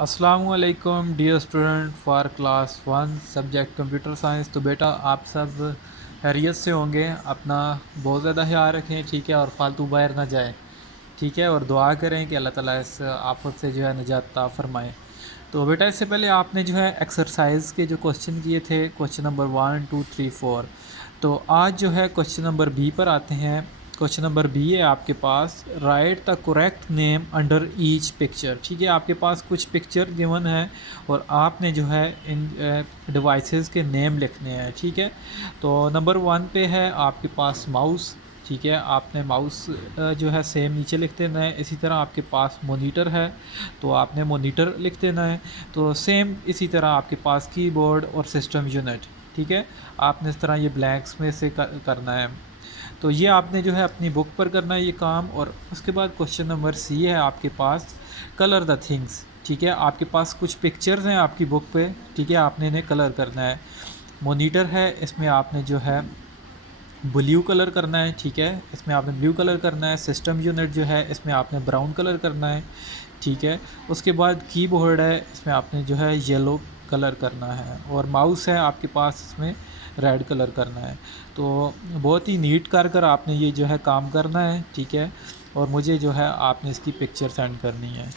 अस्सलामुअलैकुम dear student for class 1 subject computer science. तो बेटा आप सब खैरियत से होंगे। अपना बहुत ज़्यादा ख्याल रखें, ठीक है, और फालतू बाहर ना जाएं, ठीक है, और दुआ करें कि अल्लाह ताला इस आफत से जो है निजात अता फरमाए। तो बेटा इससे पहले आपने जो है एक्सरसाइज के जो क्वेश्चन किए थे, क्वेश्चन नंबर 1 2 3 4, तो आज जो है क्वेश्चन नंबर बी पर आते हैं। क्वेश्चन नंबर बी है आपके पास, write the correct name under each picture. ठीक है, आपके पास कुछ पिक्चर गिवन है और आपने जो है इन डिवाइसेस के नेम लिखने हैं। ठीक है, तो नंबर 1 पे है आपके पास माउस। ठीक है, आपने माउस जो है सेम नीचे लिख देना है। इसी तरह आपके पास मॉनिटर है तो आपने मॉनिटर लिख देना है। तो सेम इसी तरह आपके पास कीबोर्ड और सिस्टम यूनिट। ठीक है, आपने इस तरह ये ब्लैंक्स में से करना है। तो ये आपने जो है अपनी बुक पर करना है ये काम। और उसके बाद क्वेश्चन नंबर सी है आपके पास, कलर द थिंग्स। ठीक है, आपके पास कुछ पिक्चर्स हैं आपकी बुक पे, ठीक है, आपने इन्हें कलर करना है। मॉनिटर है, इसमें आपने जो है ब्लू कलर करना है। ठीक है, इसमें आपने ब्लू कलर करना है। सिस्टम यूनिट जो है इसमें आपने ब्राउन कलर करना है। ठीक है, उसके बाद कीबोर्ड है, इसमें आपने जो है येलो कलर करना है। और माउस है आपके पास, इसमें रेड कलर करना है। तो बहुत ही नीट कर आपने ये जो है काम करना है। ठीक है, और मुझे जो है आपने इसकी पिक्चर सेंड करनी है।